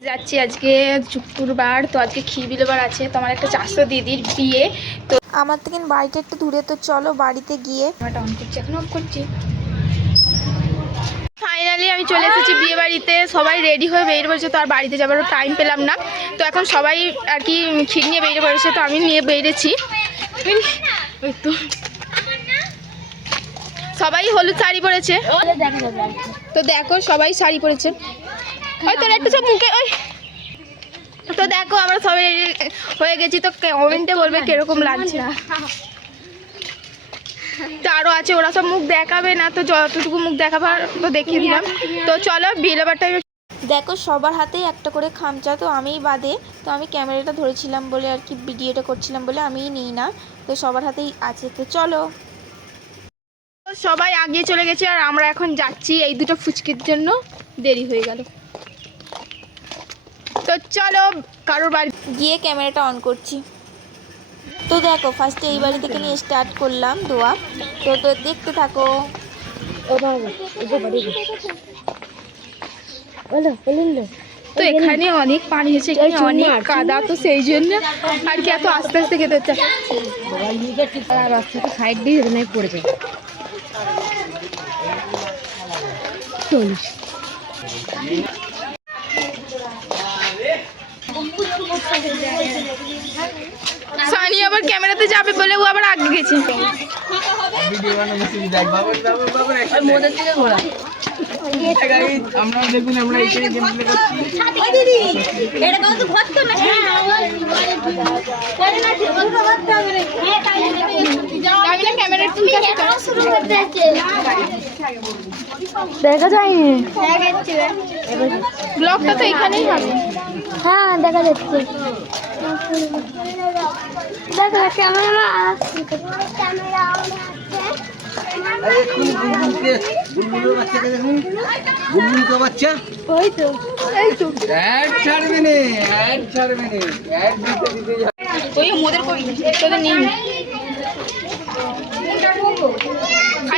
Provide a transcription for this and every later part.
যাচ্ছি আজকে শুক্রবার তো আজকে খিরবিলবার আছে তো আমার একটা চারশো দিদির বিয়ে তো আমার থেকে বাড়িটা একটু দূরে তো চলো বাড়িতে গিয়ে। ক্যামেরাটা অন করছি এখন অফ করছি। ফাইনালি আমি চলে এসেছি বিয়ে বাড়িতে সবাই রেডি হয়ে বেরিয়ে পড়েছে তো আর বাড়িতে যাবারও টাইম পেলাম না। তো এখন সবাই আর কি ক্ষীর নিয়ে বেরিয়ে পড়েছে তো আমি নিয়ে বেরিয়েছি। ওই তো। সবাই হলুদ শাড়ি পরেছে। তো দেখো সবাই শাড়ি পরেছে। ওই তোর একটু সব মুখে ওই। তো দেখো আমরা সবাই ready হয়ে গেছি। তো কমেন্টে বলবে কীরকম লাগছে। তো আরও আছে ওরা সব মুখ দেখাবে না তো যতটুকু মুখ দেখাবার তো দেখিয়ে দিলাম। তো চলো বিয়ে ব্যাপারটা দেখো সবার হাতেই একটা করে খামচা তো আমিই বাদে। তো আমি ক্যামেরাটা ধরেছিলাম বলে আর কি ভিডিওটা করছিলাম বলে আমিই নিই না। তো সবার হাতেই আছে তো চলো। সবাই আগিয়ে চলে গেছে আর আমরা এখন যাচ্ছি এই দুটো ফুচকির জন্য। দেরি হয়ে গেল। তো চলো কারোর বাড়ি গিয়ে ক্যামেরাটা অন করছি। তো দেখো ফার্স্টে এই বাড়ি থেকে নিয়ে স্টার্ট করলাম দোয়া। তো তো দেখতে থাকো। তো এখানে অনেক পানি হয়েছে এখানে অনেক কাদা তো সেই জন্য আর কি এত আস্তে আস্তে খেতে হচ্ছে। রাস্তাটা সাইড দিয়ে এখানে পড়বে। চল্লিশ সানি আবার ক্যামেরাতে যাবে বলে ও আবার আগে গেছে। আমরা দেখুন আমরা গেম প্লে করছি দেখা যায়নি। ব্লগটা তো এখানেই হবে। হ্যাঁ দেখা যাচ্ছে। দেখা যাচ্ছে আমার দেখুন। গুনগুনকে বাচ্চা? ওই তো এই তো। অ্যাড ছাড়বে নে অ্যাড ছাড়বে নে অ্যাড দিতে দিতে ওই মোদের করি তোদের নিই।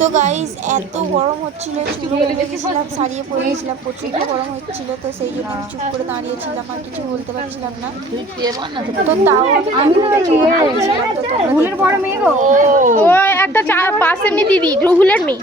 তো গাইজ এত গরম হচ্ছিল চুল সারিয়ে পড়েছিলাম প্রচণ্ড গরম হচ্ছিল তো সেই জন্য আমি চুপ করে দাঁড়িয়েছিলাম আর কিছু বলতে পারছিলাম না। তো তাও আমি রুহুলের বড় মেয়ে গো। ও একটা পাশের মেয়ে দিদি রুহুলের মেয়ে।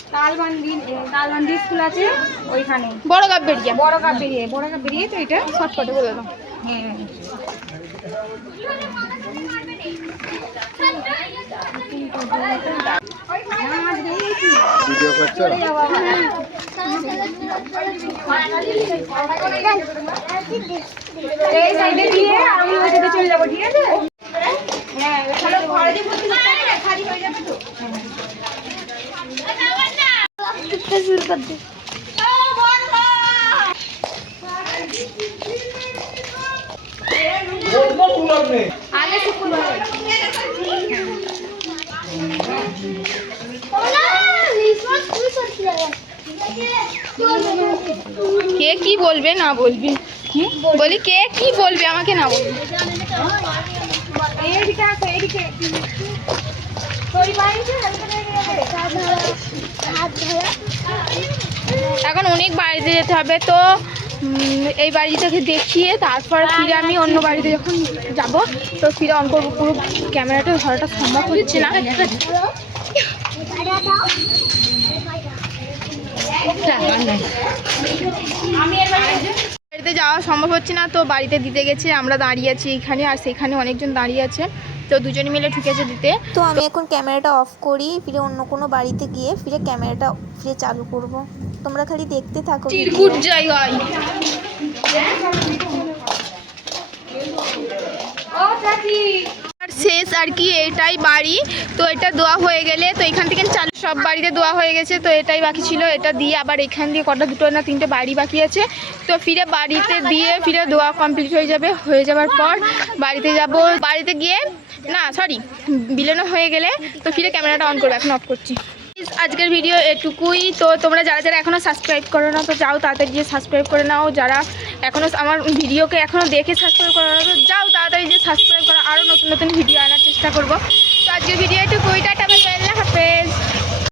তালবান্দি স্কুল আছে ওইখানে। বড় কাপ বেরিয়া বড় কাপ বেরিয়ে বড় কাপ বেরিয়ে তো এটা শর্টকাটে বলে দাও। হ্যাঁ ভিডিও করছ? এই সাইডে দিয়ে আমি ওই সাইডে চলে যাব ঠিক আছে? হ্যাঁ ঘরে বসে থাকতে হবে না, খালি হয়ে যাবে তো শুরু কর দে আগে শুক্রবার কে কি বলবে না বলবে বলি কে কি বলবে আমাকে না বলবে এইদিকে আসো এইদিকে তোর বাড়িতে এখন অনেক বাড়িতে যেতে হবে, তো এই বাড়িটাকে দেখিয়ে তারপর ফিরে আমি অন্য বাড়িতে যখন যাব, তো ফিরে অন করব। পুরো ক্যামেরাটা ধরাটা সম্ভব হচ্ছে না। বাড়িতে যাওয়া সম্ভব হচ্ছে না, তো বাড়িতে দিতে গেছে, আমরা দাঁড়িয়ে আছি এখানে, আর সেখানে অনেকজন দাঁড়িয়ে আছে। তো দুজনে মিলে ঢুকেছে দিতে। তো আমি এখন ক্যামেরাটা অফ করি ফিরে অন্য কোনো বাড়িতে গিয়ে ফিরে ক্যামেরাটা ফিরে চালু করব। তোমরা খালি দেখতে থাকো। চিরকুট ও চাচি। শেষ আর কি এটাই বাড়ি। তো এটা দোয়া হয়ে গেলে তো এখান থেকে চালু সব বাড়িতে দোয়া হয়ে গেছে তো এটাই বাকি ছিল। এটা দিয়ে আবার এখান দিয়ে কটা দুটো না তিনটে বাড়ি বাকি আছে। তো ফিরে বাড়িতে দিয়ে ফিরে দোয়া কমপ্লিট হয়ে যাবে হয়ে যাওয়ার পর বাড়িতে যাব। বাড়িতে গিয়ে না সরি বিলেনো হয়ে গেলে তো ফিরে ক্যামেরাটা অন করব, এখন অফ করছি। আজকের ভিডিও এটুকুই, তো তোমরা যারা যারা এখনও সাবস্ক্রাইব করো না, তো যাও তাড়াতাড়ি গিয়ে সাবস্ক্রাইব করে নাও। যারা এখনও আমার ভিডিওকে এখনও দেখে সাবস্ক্রাইব করো না, তো যাও তাড়াতাড়ি গিয়ে সাবস্ক্রাইব করো। আরও নতুন নতুন ভিডিও আনার চেষ্টা করব। তো আজকের ভিডিও এটুকুই, টাটা বাই হাফেজ।